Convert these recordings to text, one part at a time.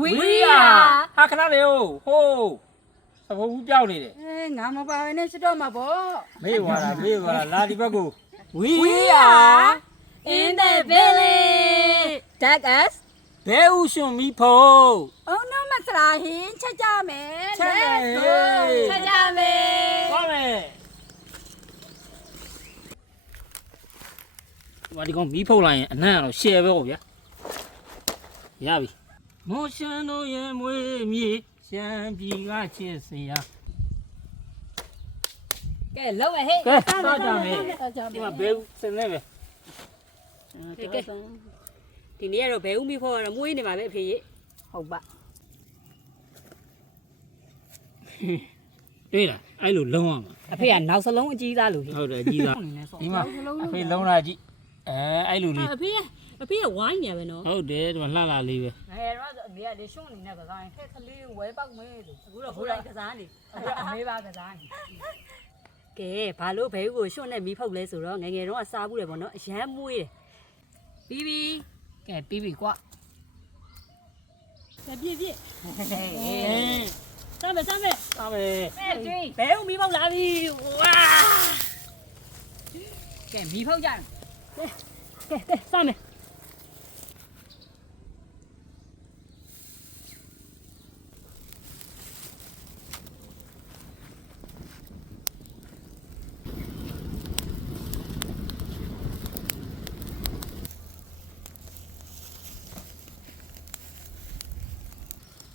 We ဝီယာဟာခဏလေးဟိုဟိုးသဘောဘူးပြောင်းနေတယ်အဲငါမပါဘဲနဲ့ချတော့မှာပေါ့မေးပါလားမေးပါလားလာဒီဘက်ကိုဝီ We are in the village that us ဘဲဥရှင်မီဖို့ Oh no မစရာဟင်းချက်ကြမယ် ချက်မယ် Let's go ချက်ကြမယ် သွားမယ်ဘာဒီကောင်မီးဖုတ်လိုက်ရင်အနံ့ကတော့ရှယ်ပဲဟုတ်ဗျာရပြီ မောရှန်တို့ရဲ့မွေးမြေရှမ်းပြည်ကချစ်စရာကဲလုံးဝဟဲ့ကဲစားကြမယ်စားကြဒီမယ်မှာဘဲဥစနေပဲကဲကဲဒီနေ့ကတော့ဘယ်ဦးမိဖို့ကတော့မွေးနေမှာပဲအဖေကြီးဟုတ်ပါတွေ့လားအဲ့လိုလုံးအောင်အဖေကနောက်စလုံးအကြီးသားလို့ဟုတ်တယ်ကြီးသားဒီမှာအဖေလုံးလာကြည့်အဲအဲ့လိုလေးအဖေ ကအဖေကဝိုင်းနေရပဲနော်ဟုတ်တယ်ဒီမှာလှလှလေးပဲငယ်တော့အမေကလေရှွန့်နေတဲ့ကစားရင်ဟဲ့ကလေးဝဲပေါက်မဲဆိုအခုတော့ဘိုးတိုင်းကစားနေအခုတော့အမေပါကစားနေကဲဘာလို့ဘဲဦးကိုရှွန့်နဲ့မီးဖုတ်လဲဆိုတော့ငယ်ငယ်တော့စားဘူးတယ်ပေါ့နော်အရန်မွေးတယ်ပြီးပြီကဲပြီးပြီကွာပြပြပြအဲစားမယ်စားမယ်သားမယ်အဲ့ဒီဘဲဦးမီးဖုတ်လာပြီဝါကဲမီးဖောက်ကြတယ်ကဲကဲစားမယ်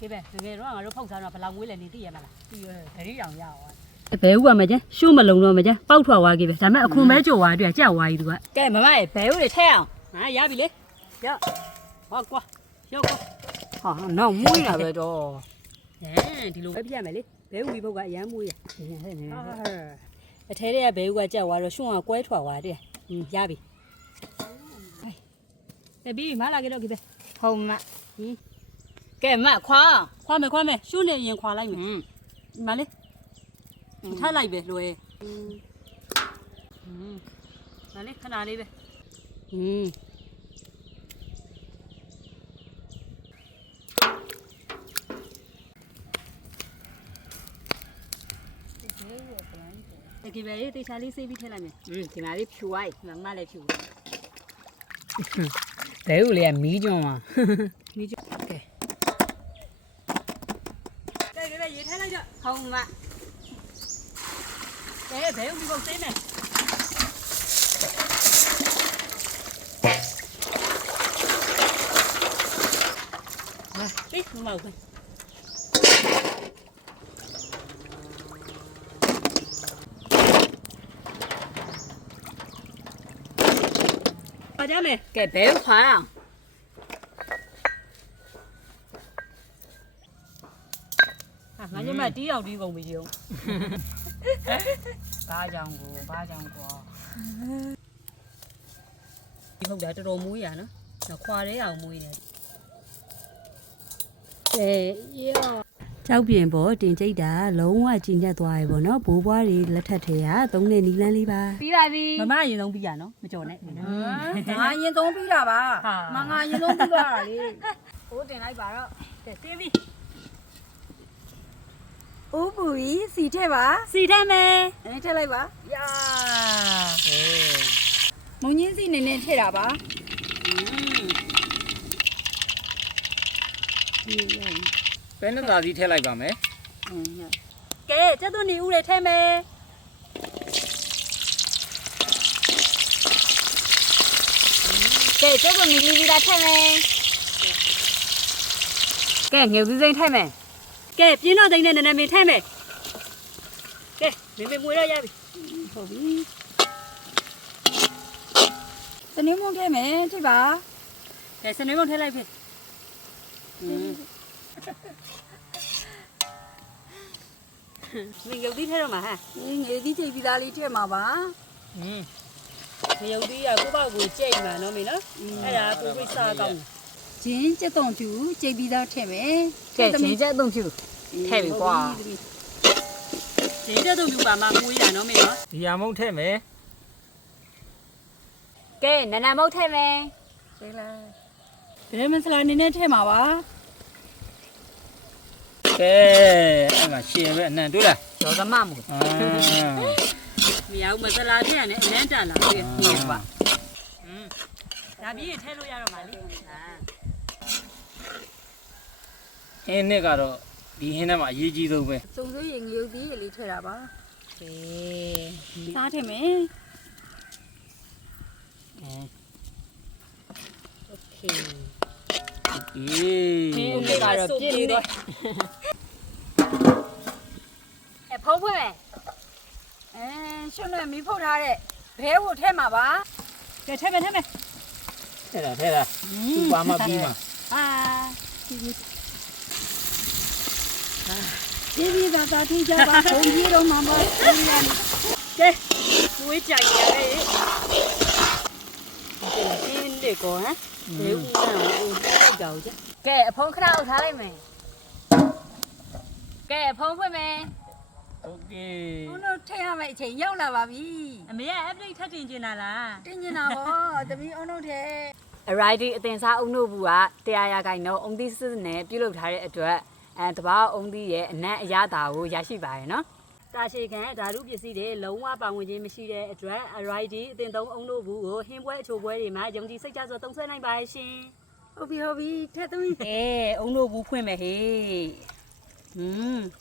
ဒီပဲငယ်တော့ငါတို့ဖောက်စားတော့ဘယ်လောက်မွေးလဲနေသိရမလားပြီးရဒရီအောင်ရအောင်ဘဲဦးကမကျရှုံးမလုံတော့မကျပောက်ထွက်သွားခဲ့ပဲဒါပေမဲ့အခွန်မဲကြော်သွားအတွက်ကြောက်သွားပြီသူကကဲမမရေဘဲဦးတွေထည့်အောင်ဟာရပြီလေရဟောကွာရောက်ကွာဟာနောက်မွေးတာပဲတော့အဲဒီလိုပဲပြရမယ်လေဘဲဦးမိဘုတ်ကအရန်မွေးရအထဲထဲကဘဲဦးကကြောက်သွားတော့ရှုံးကကွဲထွက်သွားတဲ့ဟင်းရပြီဟဲ့ပြီးမလာကြတော့ကြည့်ပဲဟုတ်မဟင်း ကဲမခွာ ခွာမယ်ခွာမယ်ရှုံးနေရင်ခွာလိုက်မယ် อืม ဒီမလေးထားလိုက်ပဲလွယ်ဟင်းမလေးခဏလေးပဲဟင်းတကယ်ပဲတေချာလေးစေးပြီးထည့်လိုက်မယ် อืมဒီမှာလေးဖြူလိုက်မမလည်းဖြူဘဲဦးလေးကမီးကျွန်းပါ ကဲရေထည့်လိုက်တော့ဟုတ်မကဲဘဲဦးပြီးဖို့စေးမယ်ဟာ င်ဟာငါညမတီးအောင်တီးကုန်ပြီယုံဘာကြောင့်ကိုဘာကြောင့်ကွာဒီဟုတ်တာတော်တော်မွေးရနော်နော်ခွာရဲအောင်မွေးတယ်ကဲရောကြောက်ပြင်ပေါ်တင်ကြိတ်တာလုံးဝကျင်ကျက်သွားပြီပေါ့နော်ဘိုးဘွားတွေလက်ထက်ထဲကသုံးတဲ့နီလန်းလေးပါပြီးပါပြီမမအရင်ဆုံးပြီးရနော်မကြော်နဲ့ငါရင်သုံးပြီးတာပါဟာမငါရင်သုံးပြီးသွားတာလေဟိုးတင်လိုက်ပါတော့ကဲစေးပြီ ဦးပူကြီးစီထည့်ပါစီထမ်းမယ်အဲထည့်လိုက်ပါယာမုံကြီးစီနေနေထည့်တာပါဘယ်နဲ့သာစီထည့်လိုက်ပါမယ်ကဲကျက်သွနေဦးလေထဲမယ်ကဲကျက်သွနေလီလီလာထဲမယ်ကဲငယ်ဦးစိမ့်ထည့်မယ် ကဲပြင်းတော့သိန်းနဲ့နည်းနည်းမင်းထဲမယ်ကဲမင်းမမွေတော့ရပြီဟုတ်ပြီတနည်းမုံထည့်မယ်ထည့်ပါကဲစနေမုံထဲလိုက်ပြီမင်းရုပ်သီးထဲတော့မှာဟာဒီငယ်သီးထိပ်ပြီးသားလေးထည့်မှာပါဟင်းမရုပ်သီးကကိုပေါ့ကိုကြိတ်မှာနော်မင်းနော်အဲ့ဒါပူပိစားကောင်းဂျင်းကြက်တုံဖြူကြိတ်ပြီးသားထည့်မယ် ကဲချင်းချက်အုံဖြူထည့်ပြီကွာဒီတဲ့သူပြပါမှာမွေးတာနော်မင်းနော်ဒီဟာမုံထည့်မယ်ကဲနနမုတ်ထည့်မယ်ထည့်လိုက်ဘယ်မစလာနေနဲ့ထည့်မှာပါကဲအဲ့မှာရှယ်ပဲအနံတွေ့လားဒေါ်သမမို့အာမရဘူးမစလာထည့်ရတယ်အနန်းတန်လာပြီဟုတ်ပါอืมဒါပြီးရင်ထည့်လို့ရတော့မှာလေ ဟင်းနဲ့ကတော့ဒီဟင်းထဲမှာအရေးကြီးဆုံးပဲ စုံစည်းရင်ငရုတ်သီးလေးထည့်တာပါ ကဲ စားထည့်မယ် โอเค အေး ဟင်းလေးကတော့ပြည့်နေတော့ အဲဖုံးဖွင့်မယ်အဲရှုံးနဲ့မီးဖုတ်ထားတဲ့ဘဲကိုထည့်မှာပါ ကဲထည့်မယ်ထည့်မယ် ထဲတာထဲတာသူ့ပါမပြီးမှာ အာဒီ ဒီသာသာထိကြပါဘုံကြီးတော့မှာပါဒီရနေ ကဲဝေးကြိုင်ရရဲ့ဒီလားပြင်းလေးကောဟမ်ဒီဦးကဦးလိုက်ကြအောင်ကြ ကဲအဖုံးခဏအုပ်ထားလိုက်မယ်ကဲအဖုံးဖွင့်မယ် โอเค ဘုံတို့ထည့်ရမယ့်အချိန်ရောက်လာပါပြီ အမေက update ထပ်တင်ကျင်လာလား တင်းကျင်တာဗောတမီးအုံတို့ထဲ အရိုက်ဒီအတင်စားအုံတို့ဘူးကတရားရခိုင်တော့အုံသီးစစ်နဲ့ပြုလုပ်ထားတဲ့အတွက် အဲတဘာအုံသီးရဲ့အနက်အရသာကိုရရှိပါရဲ့နော်တာရှည်ခံဓာတုပစ္စည်းတွေလုံးဝပါဝင်ခြင်းမရှိတဲ့အတွက် arrival အတင်သုံးအောင်လို့ဘူးကိုဟင်းပွဲအချိုပွဲတွေမှာယုံကြည်စိတ်ချစွာသုံးဆွဲနိုင်ပါရဲ့ရှင်ဟုတ်ပြီဟုတ်ပြီထည့်သမီး။အဲအုံလို့ဘူးဖွင့်မယ်ဟေး။ဟွန်း။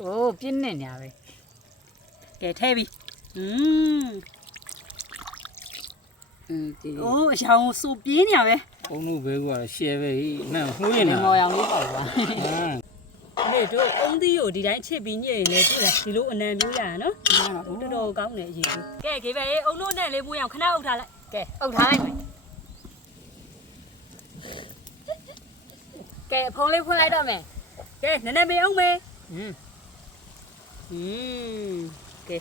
အိုးပြင်းနေညာပဲကဲထဲပြီ။ဟွန်း။အင်းဒီအိုးအရောင်စူပြင်းနေရပဲ ဘုံတို့ဘဲကတော့ရှယ်ပဲအနံမှုရငနေမော်ရောင်လေးပေါ့ကွာအာ။မေတို့အုံသီးကိုဒီတိုင်းချစ်ပြီးညစ်ရင်လည်းတွေ့လားဒီလိုအနံမျိုးရနော်။တော်တော်ကောင်းတယ်အရေးကြီး။ကဲခေပဲအုံလို့နဲ့လေးမွေးအောင်ခဏအုပ်ထားလိုက်။ကဲအုပ်ထားလိုက်မယ်ကဲအဖုံးလေးဖွင့်လိုက်တော့မယ်။ကဲနည်းနည်းပေးအောင်မေး။อืม။ဟွန်းကဲ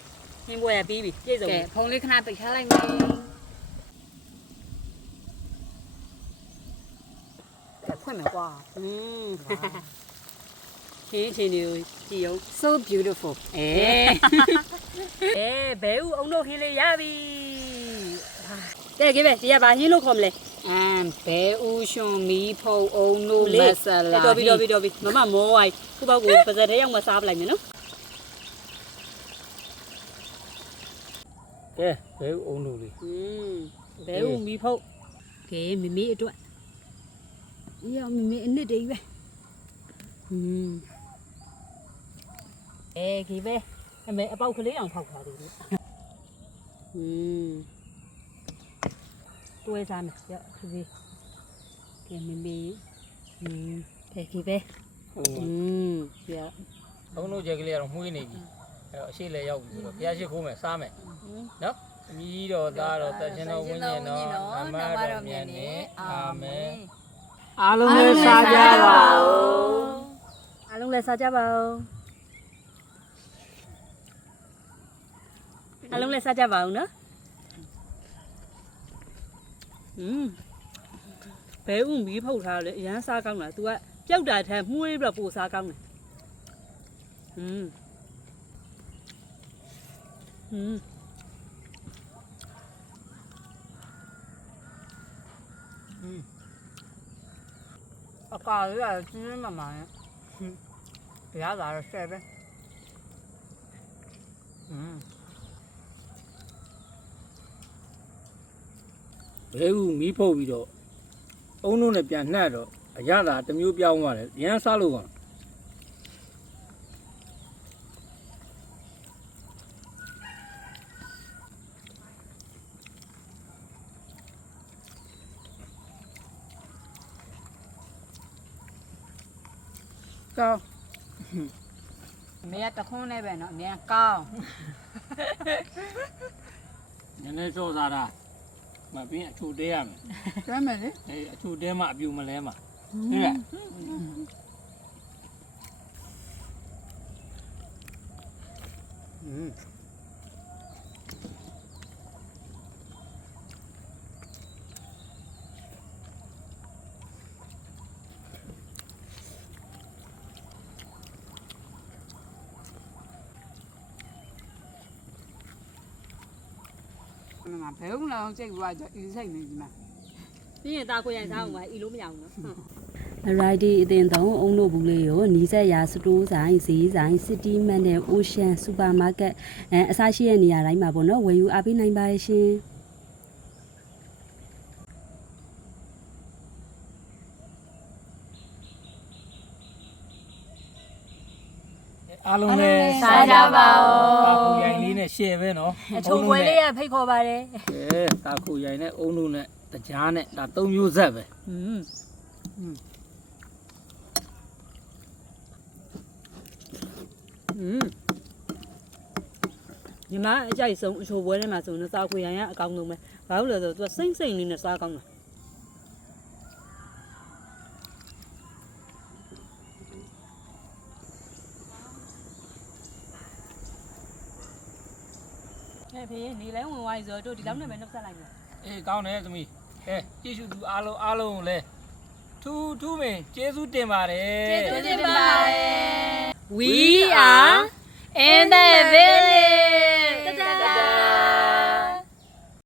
ဟင်းပွဲရပြီးပြီပြည့်စုံကဲပြီဖုန်းလေးခဏပိတ်ထားလိုက်မယ်။ကဲဖွင့် မယ်ကွာ။ဟွန်းခင်းချင်းတွေကိုကြည့်အောင် so beautiful အဲအဲဘဲဦးအုံတို့ခင်းလေးရပြီကဲကဲပဲဒီကဘာဟင်းလို့ခေါ်မလဲအမ်ဘဲဦးရွှွန်မီဖုံအုံတို့မဆလာတော်ပြီတော်ပြီတော်ပြီမမမောဝိုင်းခုပေါက်ကိုပါဇက်ထဲရောက်မစားပလိုက်မယ်နော်ကဲဘဲအုံတို့လေးอืมဘဲဦးမီဖုတ်ကဲမမေအတွက် အေးရမမေအနှစ်တည်းပဲอืมအဲကြီးပဲအမေအပေါက်ကလေးအောင်ဖောက်ထားသေးတယ်อืมတွဲစားမယ်ရခကြီးကဲမမေอืมကဲကြီးပဲ ဟုတ် อืมရ ဘုံတို့ကျက်ကလေးကတော့မှုနေပြီအဲ့တော့အရှိလည်းရောက်ပြီဆိုတော့ဘုရားရှိခိုးမယ်စားမယ်နော်အမီးတော်သားတော်တခြင်းတော်ဝိညာဉ်တော်အမတော်မြတ်နဲ့အာမင် အားလုံးလည်းစားကြပါဦး အားလုံးလည်းစားကြပါဦးအားလုံးလည်းစားကြပါဦးနော်อืมဘဲဥမီးဖုတ်ထားတယ်အရန်စားကောင်းတာ तू ကပျောက်တာထက်မှုေးပြီးတော့ပိုစားကောင်းတယ်อืมอืม အကာလေးကကျင်းကျင်းမာမာနဲ့ရတာတော့ဆဲပဲอืมဘဲဦးမီးဖုတ်ပြီးတော့အုံတို့နဲ့ပြန်နှက်တော့အရသာတစ်မျိုးပြောင်းသွားတယ်ရမ်းစားလို့ကောင်း ကောင်းအမေကတခွန်းနဲ့ပဲเนาะအမြန်ကောင်း နည်းနည်းစောစားတာမပြီးအချိုတဲရမယ် ကျွမ်းမယ်လေ အဲအချိုတဲမှအပြူမလဲမှာဟုတ်လားอืม မှာဘဲဦးလောင်စိတ်ကယူစိတ်နေဒီမှာပြီးရင်သားကိုရိုင်စားအောင်ပါအီလို့မရဘူးနော် variety အတင်သုံးအုံလို့ဘူးလေးကိုနီးစက်ရာစတိုးဆိုင်ဈေးဆိုင် city mart နဲ့ ocean supermarket အဲအစားရှိတဲ့နေရာတိုင်းမှာပေါ့နော်ဝယ်ယူအားပေးနိုင်ပါရဲ့ရှင်အားလုံးလည်းစားကြပါဦးတာခုရိုင်လေး နဲ့ share ပဲနော် အချိုဝဲလေးရဖိတ်ခေါ်ပါတယ် ကဲတာခုရိုင်နဲ့အုံတို့နဲ့တကြားနဲ့ဒါသုံးမျိုးဆက်ပဲ อืมอืมညီမအကြိုက်ဆုံးအချိုပွဲထဲမှာဆိုရင်စားခွေရန်ရအကောင်းဆုံးပဲဘာလို့လဲဆိုတော့သူကစိမ့်စိမ့်လေးနဲ့စားကောင်းတာ ဟဲ့ဖေးနေလဲဝင်သွားပြီဆိုတော့တို့ဒီလောက်နဲ့ပဲနှုတ်ဆက်လိုက်မယ်အေးကောင်းတယ်သမီးကဲကြည့်ရှုသူအားလုံးအားလုံးကိုလည်းထူးထူးမင်ကျေးဇူးတင်ပါတယ် We are in the village